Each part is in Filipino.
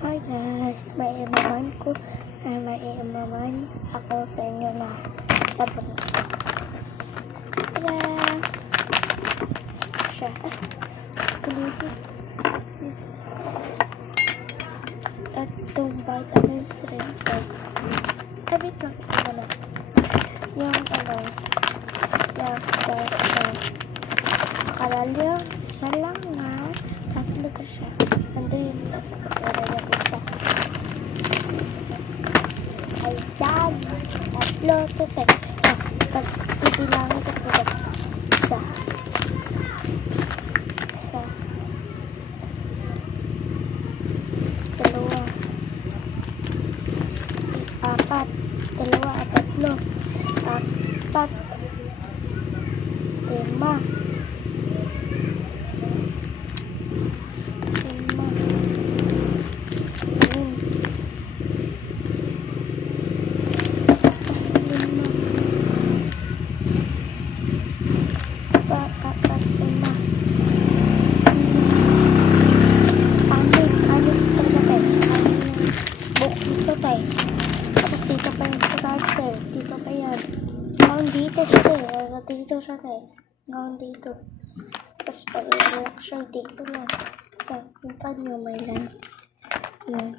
Hi guys, maiimaman ako sa inyo na sabon. Tada! Siya. At itong vitamins rin ko. Wait lang ito na. Yung kalalyo, isa lang nga. Tatlo ka siya. Ando yung isa sa kapera yung isa. Ayan. Tatlo. Pag ibilangin ko po. Isa. Dalawa. Apat. Dalawa at tatlo. Apat. Lima. Tapos dito pa yung sasakay. Dito pa yan. Dito siya eh. Dito siya eh. Dito. Tapos pag-relax siya dito lang. Yung kanyo may line. Yan.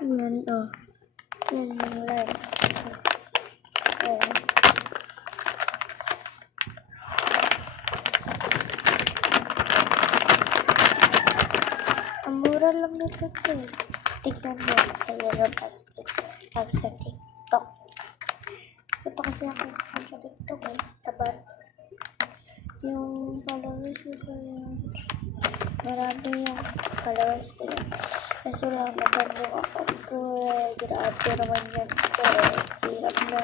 Yan o. Yan yung line. Ayan. Ang mura lang nito eh. Tignan mo sa Yellow Basket at sa TikTok. Ito kasi ako sa TikTok eh. Tabar. Yung followers ko yung marami yung followers ko yun. Kaso lang nabanyo ako. Grabe naman yan. Hirap na.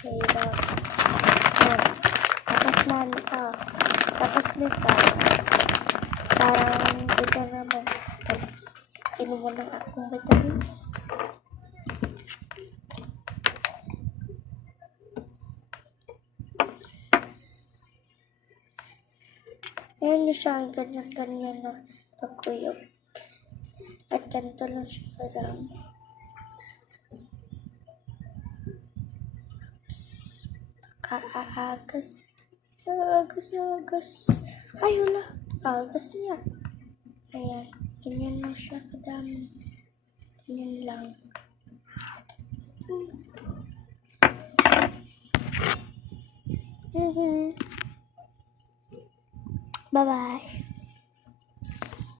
Hirap. Tapos nito. Parang ito naman. Kinuha lang akong vitamins. Ayan nyo siya, ganyan-ganyan na pagkuyog. At ganito lang siya kadami. Pagkaagas. Agas. Ay, wala. Agas niya. Ayan. Ganyan lang siya kadami. Ganyan lang. Bye-bye.